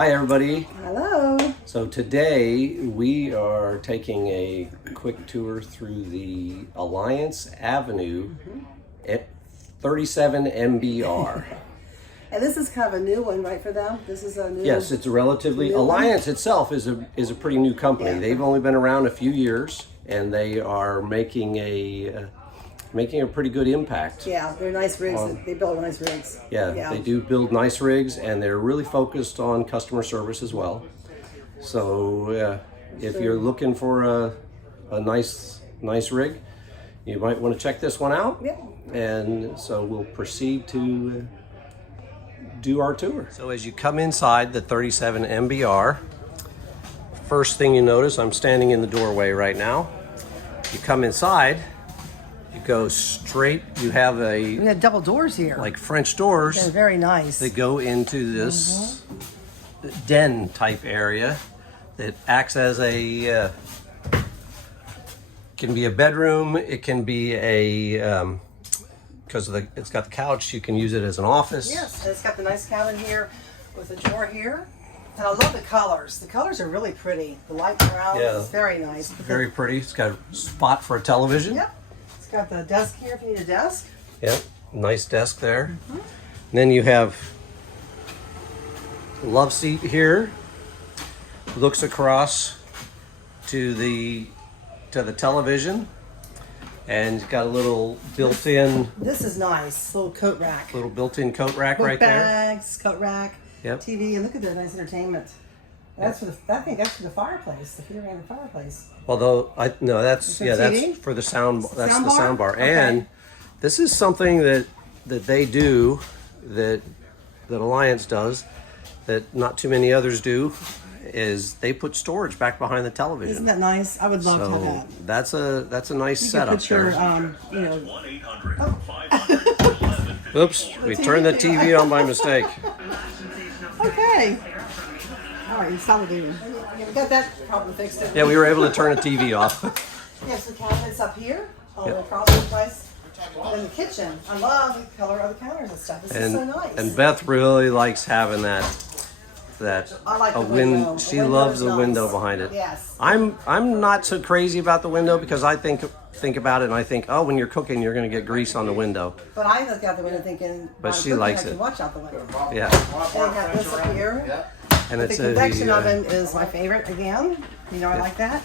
Hi everybody. Hello. So today we are taking a quick tour through the Alliance Avenue at 37 MBR. And this is kind of a new one, right, for them? This is a new... Yes, it's a relatively... Alliance itself is a pretty new company. Yeah. They've only been around a few years and they are making a pretty good impact. Yeah, they're nice rigs. They build nice rigs. Yeah, they do build nice rigs and they're really focused on customer service as well. So if you're looking for a nice rig, you might want to check this one out. Yeah. And so we'll proceed to do our tour. So as you come inside the 37 MBR, first thing you notice, I'm standing in the doorway right now. You come inside, you go straight, you have We have double doors here. like French doors. They're very nice. They go into this den type area that acts as a can be a bedroom. It can be a because it's got the couch. You can use it as an office. Yes, and it's got the nice cabin here with a drawer here. And I love the colors. The colors are really pretty. The light brown is very nice. Very pretty. It's got a spot for a television. Yep. It's got the desk here if you need a desk. Yep. Nice desk there. And then you have a love seat here. Looks across to the television, and it's got a little built-in. This is nice. Little coat rack. Little built-in coat rack Book right there. bags, coat rack. Yep. TV, and look at that nice entertainment. That's for the. I think that's for the fireplace. The Peter fireplace. Although that's For that's TV? for the sound. That's Sound the bar? sound bar. Okay. And this is something that they do that Alliance does that not too many others do. Is they put storage back behind the television. Isn't that nice? I would love to have that. That's a nice You setup put your, there. Oops, we turned the TV on by mistake. Okay. All right, consolidating. You got that problem fixed. Yeah, we were able to turn the TV off. You have some cabinets up here, all Yep. across the place. And the kitchen. I love the color of the counters and stuff. This is so nice. And Beth really likes having that I like the window. She The window loves is the nice. window behind it. Yes. I'm not so crazy about the window because I think about it and I think, oh, when you're cooking, you're going to get grease on the window. But I look out the window thinking, But while I'm she cooking, likes I can it. watch out the window. Yeah. They have this up here. And The it's convection oven is my favorite again. You know, I like that.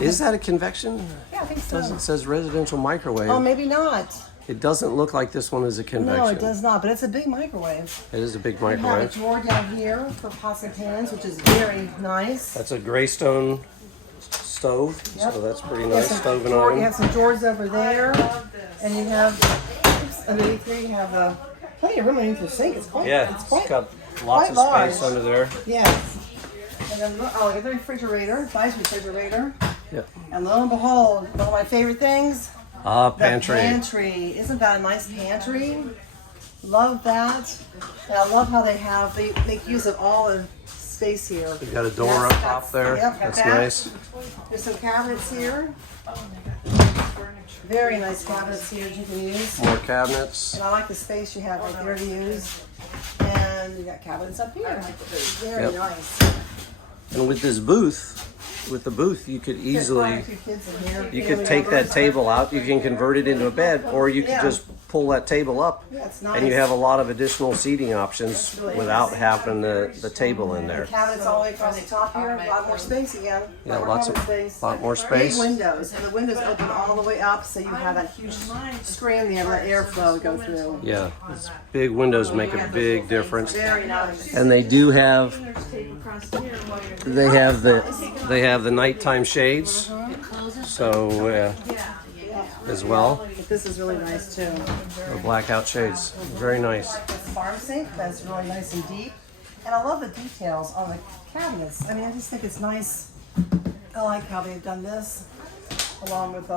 Is that a convection? Yeah, I think so. It says residential microwave. Oh, maybe not. It doesn't look like this one is a convection. No, it does not, but it's a big microwave. It is a big We have a microwave. drawer down here for pots and pans, which is very nice. That's a Greystone stove, Yep. so that's pretty You have nice. some Stove and drawer- You iron. have some drawers over there, and you have underneath here. You have plenty of room underneath the sink. It's quite. Yeah, it's quite. got lots of quite space large. under there. Yes. And then look at the refrigerator. Nice refrigerator. Yep. And lo and behold, one of my favorite things. Ah, The pantry. pantry. Isn't that a nice pantry? Love that. And I love how they make use of all the space here. You got a door up top there. Yep, got That's that. nice. There's some cabinets here. Very nice cabinets here that you can use. More cabinets. And I like the space you have right there to use. And you got cabinets up here. Very Yep. nice. And with this booth, you could Quite easily, a few kids in here. you could take that table out, you can convert it into a bed, or you could Yeah. just pull that table up. Yeah, it's And you nice. have a lot of additional seating options really without nice. having the table in there. Cabinets all the way across the top here. A lot more space again. Yeah, More lots of cabinet space. lot more Big space. windows, and the windows open all the way up, so you have that huge screen there, let airflow go through. Yeah, these big windows make a big difference. Very nice. And they do have they have the nighttime shades, so as well, But this is really nice too. the blackout shades, very nice. This farm sink, that's really nice and deep. And I love the details on the cabinets. I mean, I just think it's nice. I like how they've done this, along with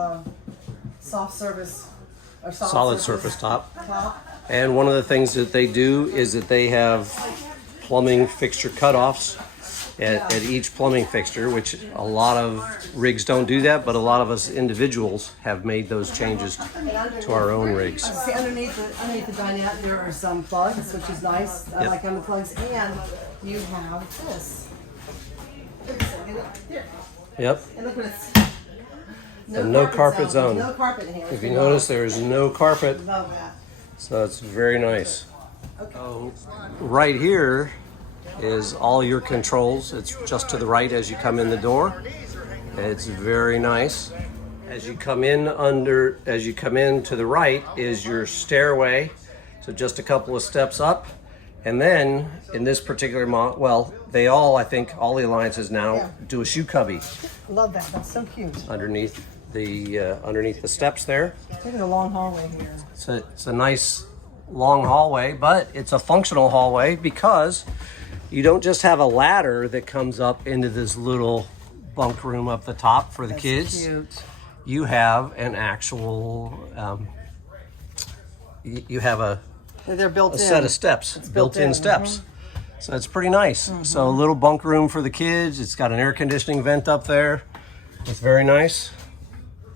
soft service or Solid surface top. top. And one of the things that they do is that they have plumbing fixture cutoffs at each plumbing fixture, which a lot of rigs don't do that, but a lot of us individuals have made those changes to our own rigs. See, underneath the dinette there are some plugs, which is nice. I like on the plugs, and you have this. Here. Yep. And look what it's. No carpet zone. No carpet in here. If you notice, there is no carpet, Love that. so it's very nice. Okay. So right here is all your controls. It's just to the right as you come in the door. It's very nice. As you come in to the right is your stairway. So just a couple of steps up. And then in this particular model, well, they all, I think, all the Alliances now do a shoe cubby Love that. That's so cute. underneath the steps there. Look at the long hallway here. It's a nice long hallway, but it's a functional hallway because you don't just have a ladder that comes up into this little bunk room up the top for the kids. Cute. You have an actual, you have a They're built in. set of steps, built-in steps. So it's pretty nice. So a little bunk room for the kids. It's got an air conditioning vent up there. It's very nice.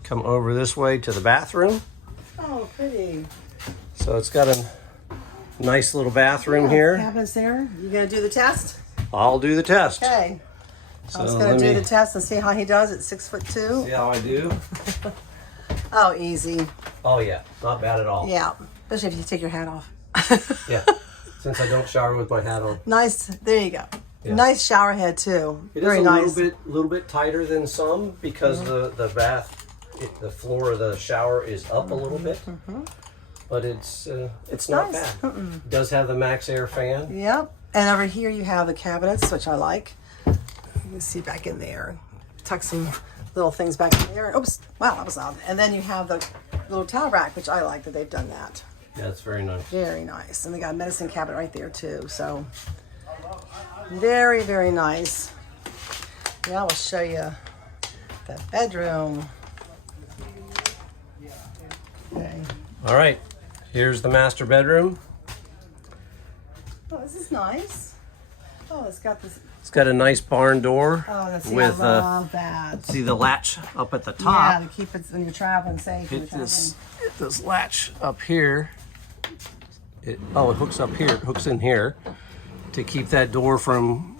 Come over this way to the bathroom. Oh, pretty. So it's got a nice little bathroom here. Cabinets there. You gonna do the test? I'll do the test. Okay. So I was gonna let do me the test and see how he does at 6'2". see how I do. Oh, easy. Oh yeah, not bad at all. Yeah, especially if you take your hat off. Yeah, since I don't shower with my hat on. Nice. There you go. Yeah. Nice shower head too. It Very is a nice. little bit tighter than some because the bath, the floor of the shower is up a little bit, but it's not nice. bad. It does have the max air fan. Yep. And over here you have the cabinets, which I like. You can see back in there. Tuck some little things back in there. Oops. Wow, that was loud. And then you have the little towel rack, which I like that they've done that. Yeah, it's very nice. Very nice. And they got a medicine cabinet right there too. So very, very nice. Now I will show you the bedroom. Okay. All right, here's the master bedroom. Oh, this is nice. Oh, it's got this. It's got a nice barn door Oh, that's with I love that. see the latch up at the Yeah, top. to keep it when you're traveling safe. when you're Hit this traveling. latch up here. It hooks up here. It hooks in here to keep that door from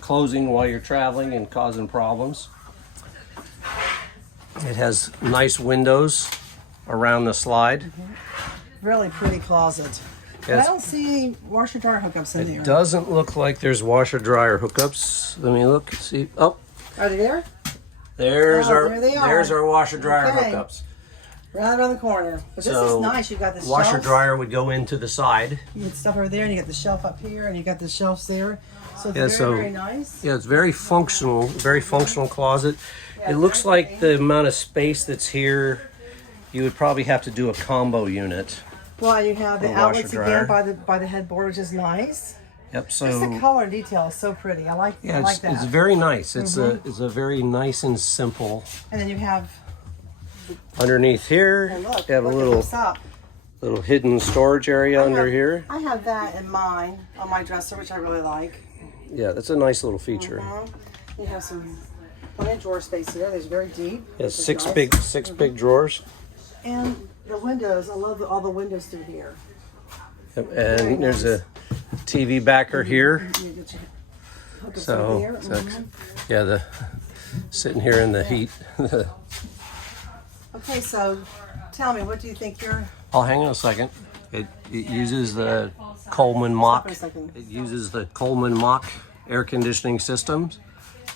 closing while you're traveling and causing problems. It has nice windows around the slide. Really pretty closet. But I Yes. don't see any washer dryer hookups in there. It doesn't look like there's washer dryer hookups. Let me look. See. Oh, Are they there? there's Oh, our there they are. there's our washer dryer Okay. hookups. Right around the corner. But this is nice. You've got the washer shelves. dryer would go into the side. You get stuff over there, and you got the shelf up here, and you got the shelves there. So it's Yeah, very nice. Yeah, it's very functional closet. It looks like the amount of space that's here, you would probably have to do a combo unit. Well, you have the washer outlets dryer. again by the headboard, which is nice. Yep. Just the So color detail is so pretty. I like yeah, that. it's very nice. It's a very nice and simple. And then you have Underneath here, and look, you have a look at this up. little hidden storage area under here. I have that in mine on my dresser, which I really like. Yeah, that's a nice little feature. You have some plenty of drawer space here. There's very deep. Yeah, which is six nice. big drawers. And the windows. I love all the windows through here. Yep, and there's a TV backer here. You get your hookups So, over there. yeah, the sitting here in the heat. Okay, so tell me, what do you think you're? Oh, hang on a second. It uses the Coleman Mach. for a second. It uses the Coleman Mach air conditioning systems,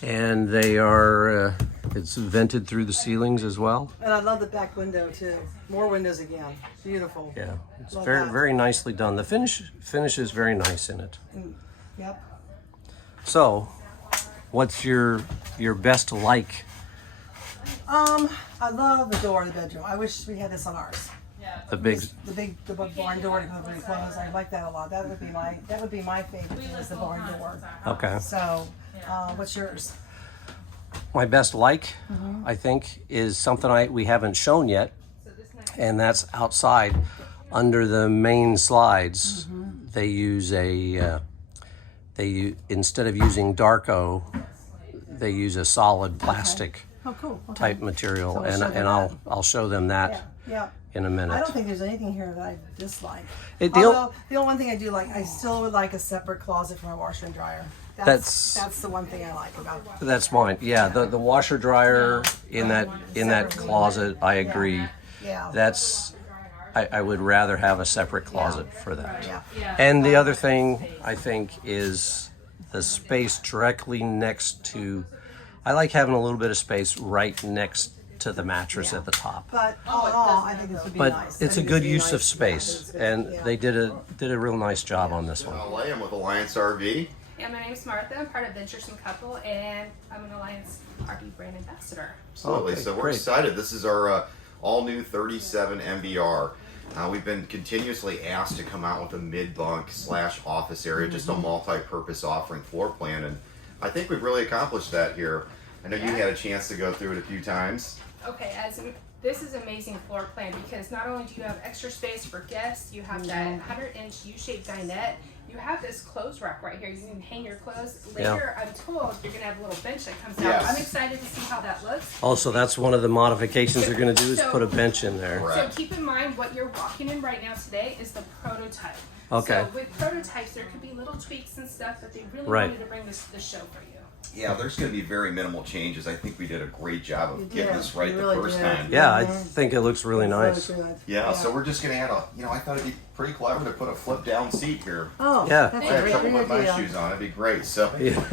and they are. It's vented through the ceilings as well. And I love the back window too. More windows again. Beautiful. Yeah, it's Love very that. nicely done. The finish is very nice in it. Yep. So, what's your best like? I love the door in the bedroom. I wish we had this on ours. The big. The big barn door to go really close. I like that a lot. That would be my favorite thing, is the barn door. Okay. So, what's yours? My best like, I think, is something we haven't shown yet, and that's outside under the main slides. They use a instead of using Darko, they use a solid plastic Oh, cool. Okay. type material, So we'll and show them I'll show them that Yeah. in a minute. I don't think there's anything here that I dislike. The Although the only one thing I do like, I still would like a separate closet for my washer and dryer. That's the one thing I like about it. That's mine. Yeah, the washer dryer in that closet. I agree. Yeah. That's I would rather have a separate closet for that. Yeah. And the other thing I think is the space directly next to. I like having a little bit of space right next to the mattress at the top. But all in all, I think this would be But nice. it's I a think good this would be use of nice. space, Yeah, and yeah. they did a real nice job on this one. I'm with Alliancerv. And my name's Martha. I'm part of Venturesomecouple, and I'm an Alliance RV brand ambassador. Absolutely. Okay, So we're great. excited. This is our all new 37 MBR. We've been continuously asked to come out with a mid-bunk / office area, just a multi-purpose offering floor plan, and I think we've really accomplished that here. I know you had a chance to go through it a few times. Okay, this is amazing floor plan because not only do you have extra space for guests, you have that 100-inch U-shaped dinette. You have this clothes rack right here. You can hang your clothes. Later, I'm told you're gonna have a little bench that comes out. Yes. I'm excited to see how that looks. Also, that's one of the modifications they're going to do is put a bench in there. Right. So keep in mind what you're walking in right now today is the prototype. Okay. So with prototypes, there could be little tweaks and stuff, but they really Right. wanted to bring this to the show for you. Yeah, there's going to be very minimal changes. I think we did a great job You of getting did. this right You the really first did. time. Yeah, I think it looks really nice. So good. Yeah, so we're just going to add I thought it'd be pretty clever to put a flip down seat here. Oh, Yeah. that's I a had great, trouble great with my idea. shoes on. It'd be great. So,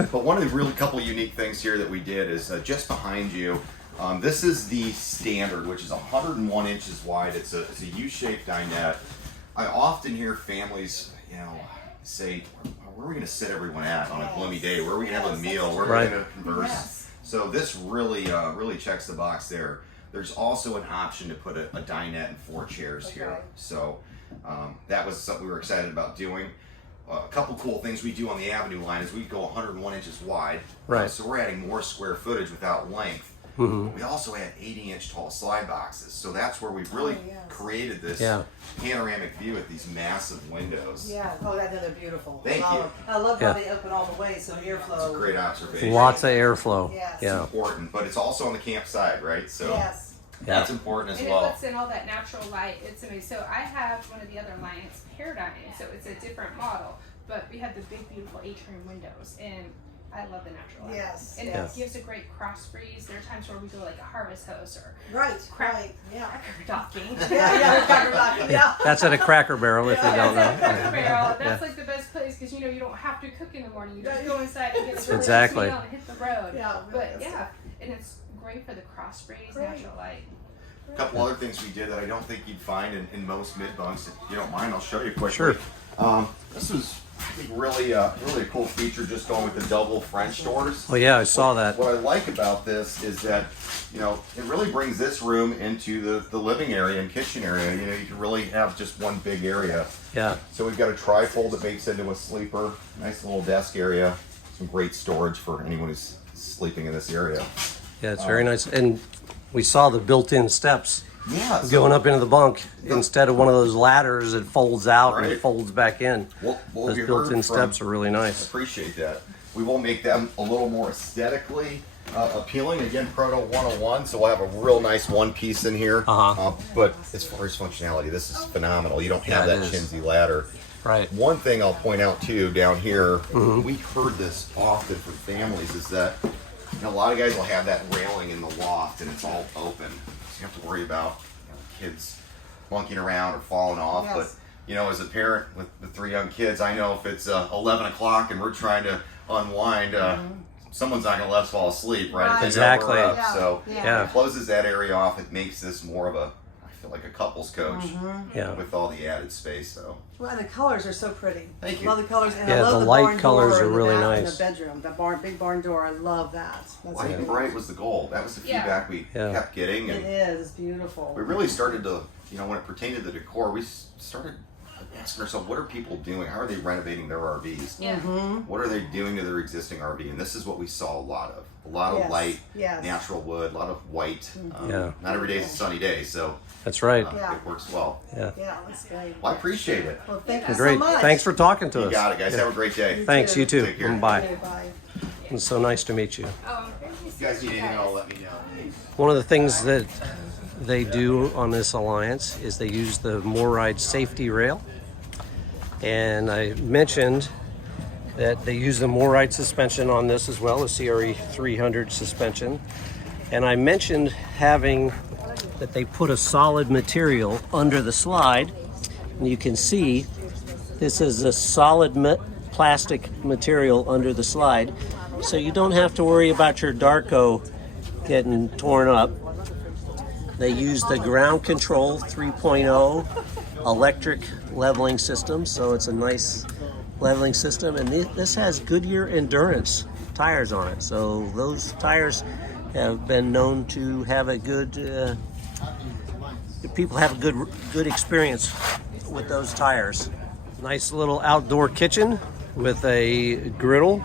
but one of the really couple unique things here that we did is just behind you. This is the standard, which is 101 inches wide. It's a U-shaped dinette. I often hear families, say, "Where are we going to sit everyone at on a gloomy day? Where are we going to have a meal? Where are Right. we going to converse?" Yes. So this really checks the box there. There's also an option to put a dinette and 4 chairs here. Okay. So that was something we were excited about doing. A couple cool things we do on the Avenue line is we go 101 inches wide. Right. So we're adding more square footage without length. Mm-hmm. We also add 80-inch tall slide boxes. So that's where we've really yes. created this Yeah. panoramic view with these massive windows. Yeah. Oh, they're beautiful. Thank you. I love Yeah. how they open all the way, so airflow. It's a great observation. Lots of airflow. Yes. Yeah. Important, but it's also on the campsite, right? So Yes. that's important as And well. it lets in all that natural light. It's amazing. So I have one of the other Alliance Paradigm, so it's a different model, but we have the big, beautiful atrium windows, and I love the natural light. Yes, And yes. it gives a great cross breeze. There are times where we go like a harvest hose or Right. Crack. Right. Yeah. cracker docking. Yeah. Cracker docking. Yeah. That's at a Cracker Barrel if you don't know. Cracker Barrel. That's like the best place because you don't have to cook in the morning. You just go inside and get a really Exactly. nice meal and hit the road. Yeah, But that's yeah, and it's great for the cross breeze, Great. natural light. A couple other things we did that I don't think you'd find in most mid bunks. If you don't mind, I'll show you quickly. Sure. This was I think really a cool feature, just going with the double French doors. Oh yeah, I saw that. What I like about this is that it really brings this room into the living area and kitchen area. You can really have just one big area. Yeah. So we've got a trifold that makes into a sleeper, nice little desk area, some great storage for anyone who's sleeping in this area. Yeah, it's very nice. And we saw the built-in steps Yeah, so going up into the bunk instead of one of those ladders that folds out and Right. folds back in. what Those we built-in heard from- steps are really nice. Appreciate that. We will make them a little more aesthetically appealing. Again, Proto 101, so we'll have a real nice one piece in here. Uh-huh. But as far as functionality, this is phenomenal. You don't have Yeah, it that is. chintzy ladder. Right. One thing I'll point out too down here, we heard this often from families, is that a lot of guys will have that railing in the loft and it's all open, so you have to worry about kids monkeying around or falling off. Yes. But as a parent with 3 young kids, I know if it's 11 o'clock and we're trying to unwind, someone's not going to let us fall asleep, right? If they know Exactly. we're up. Yeah. So Yeah. it closes that area off. It makes this more of I feel like a couples coach Yeah. with all the added space. So Well, and the colors are so pretty. Thank you. Love the colors, and Yeah, I love the the light barn colors door are in the really bath- nice. In the bedroom, the big barn door. I love that. That's white and bright was the goal. That was the Yeah. feedback we Yeah. kept getting, It and is beautiful. we really started to, when it pertained to the decor, we started asking ourselves, what are people doing? How are they renovating their RVs? Yeah. What are they doing to their existing RV? And this is what we saw a lot of. A lot of light, natural wood, a lot of white. Not every day is a sunny day, so That's right. it works well. Yeah. Yeah, that's great. Well, I appreciate it. Well, thank you Great. so much. Thanks for talking to You us. got it, guys. Have a great day. Thanks, you too. Take care. Bye. Okay, bye. It's so nice to meet you. If you guys need anything at all, let me know. One of the things that they do on this alliance is they use the MoRide safety rail. And I mentioned that they use the MoRide suspension on this as well, the CRE 300 suspension. And I mentioned having that they put a solid material under the slide. And you can see this is a solid plastic material under the slide. So you don't have to worry about your Darko getting torn up. They use the ground control 3.0 electric leveling system, so it's a nice leveling system, and this has Goodyear Endurance tires on it, so those tires have been known to have a good people have a good experience with those tires. Nice little outdoor kitchen with a griddle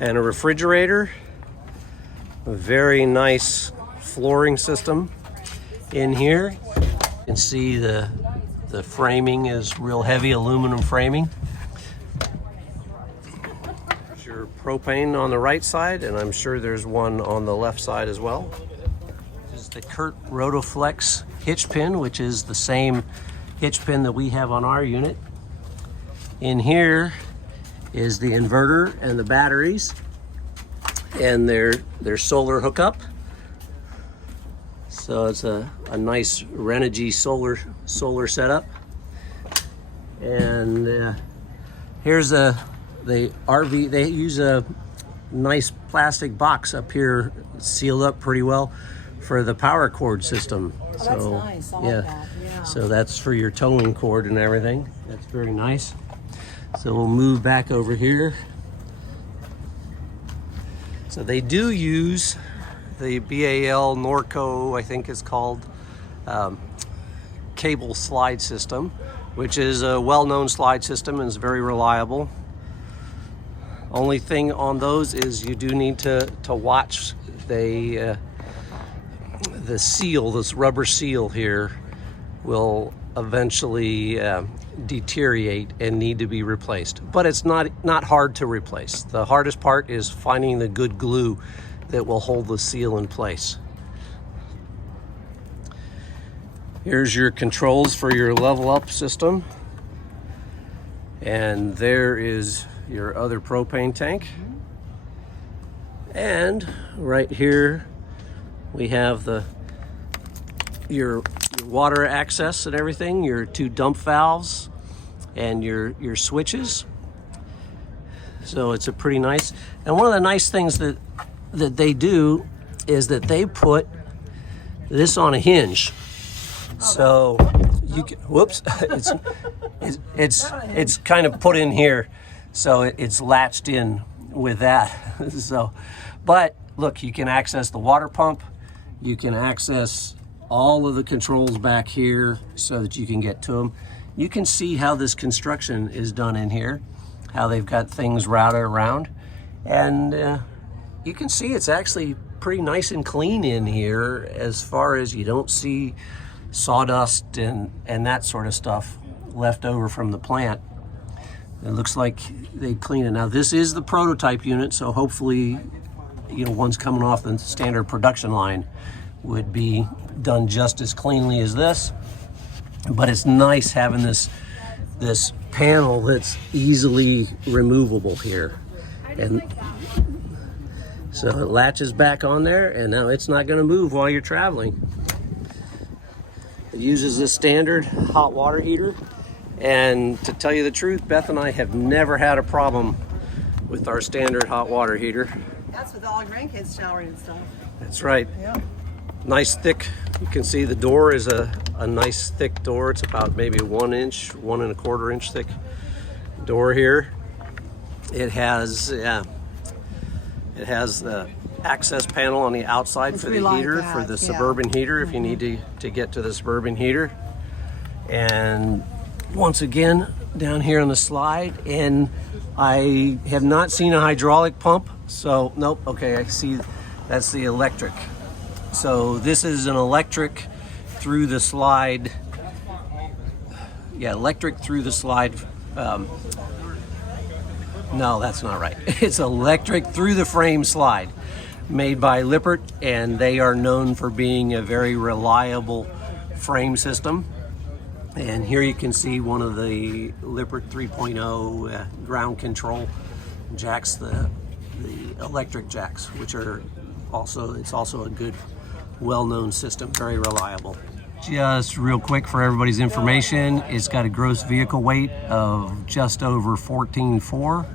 and a refrigerator. A very nice flooring system in here. You can see the framing is real heavy aluminum framing. There's your propane on the right side, and I'm sure there's one on the left side as well. This is the Kurt Rotoflex hitch pin, which is the same hitch pin that we have on our unit. In here is the inverter and the batteries and their solar hookup. So it's a nice Renogy solar setup. And here's the RV. They use a nice plastic box up here, sealed up pretty well for the power cord system. Oh, that's nice. I like that. Yeah. So that's for your towing cord and everything. That's very nice. So we'll move back over here. So they do use the BAL Norco, I think it's called, cable slide system, which is a well-known slide system and is very reliable. Only thing on those is you do need to watch the seal, this rubber seal here will eventually deteriorate and need to be replaced. But it's not hard to replace. The hardest part is finding the good glue that will hold the seal in place. Here's your controls for your level up system. And there is your other propane tank. And right here we have your water access and everything, your two dump valves and your switches. So it's a pretty nice, and one of the nice things that they do is that they put this on a hinge. So you can, whoops, it's kind of put in here, so it's latched in with that. So, but look, you can access the water pump, you can access all of the controls back here so that you can get to them. You can see how this construction is done in here, how they've got things routed around, and you can see it's actually pretty nice and clean in here, as far as you don't see sawdust and that sort of stuff left over from the plant. It looks like they clean it. Now this is the prototype unit, so hopefully, you know, one's coming off the standard production line would be done just as cleanly as this. But it's nice having this panel that's easily removable here. And so it latches back on there, and now it's not going to move while you're traveling. It uses this standard hot water heater, and to tell you the truth, Beth and I have never had a problem with our standard hot water heater. That's with all grandkids showering and stuff. That's right. Yeah. Nice thick, you can see the door is a nice thick door. It's about maybe 1 inch, 1 1/4 inch thick door here. It has the access panel on the outside for the heater, for the Suburban heater, if you need to get to the Suburban heater. And once again down here on the slide, and I have not seen a hydraulic pump, so nope. Okay, I see that's the electric. So this is an electric through the slide. Yeah, electric through the slide. No, that's not right. It's electric through the frame slide, made by Lippert, and they are known for being a very reliable frame system. And here you can see one of the Lippert 3.0 ground control jacks, the electric jacks, which are also, it's also a good, well-known system, very reliable. Just real quick for everybody's information, it's got a gross vehicle weight of just over 14.4,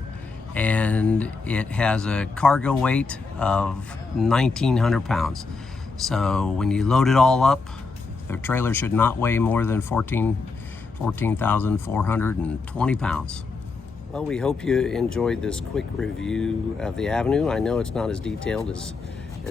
and it has a cargo weight of 1,900 pounds. So when you load it all up, the trailer should not weigh more than 14,420 pounds. Well, we hope you enjoyed this quick review of the Avenue. I know it's not as detailed as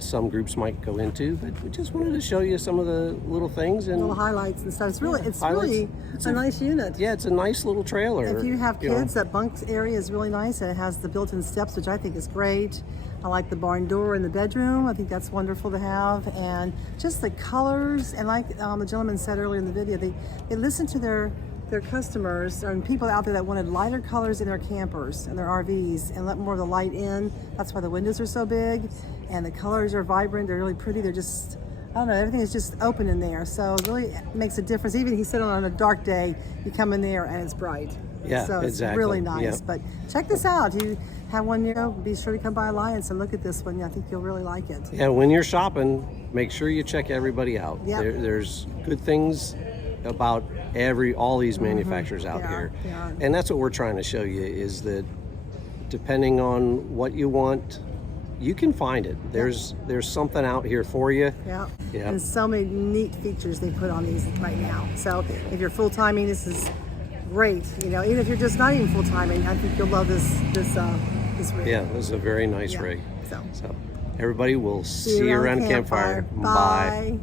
some groups might go into, but we just wanted to show you some of the little things and little highlights and stuff. It's really it's a nice unit. Yeah, it's a nice little trailer. If you have kids, that bunk area is really nice, and it has the built-in steps, which I think is great. I like the barn door in the bedroom. I think that's wonderful to have, and just the colors. And like the gentleman said earlier in the video, they listen to their customers and people out there that wanted lighter colors in their campers and their RVs and let more of the light in. That's why the windows are so big, and the colors are vibrant. They're really pretty. They're just, I don't know, everything is just open in there. So it really makes a difference. Even he said on a dark day, you come in there and it's bright. Yeah, so it's exactly. really nice. Yeah. But check this out. You have one, be sure to come by Alliance and look at this one. I think you'll really like it. Yeah, when you're shopping, make sure you check everybody out. Yep. There's good things about all these manufacturers out here. Yeah. And that's what we're trying to show you, is that depending on what you want, you can find it. There's something out here for you. Yeah. Yeah. And so many neat features they put on these right now. So if you're full-timing, this is great. Even if you're just not even full-timing, I think you'll love this rig. Yeah, this is a very nice rig. So everybody, we'll see you around the campfire. Bye.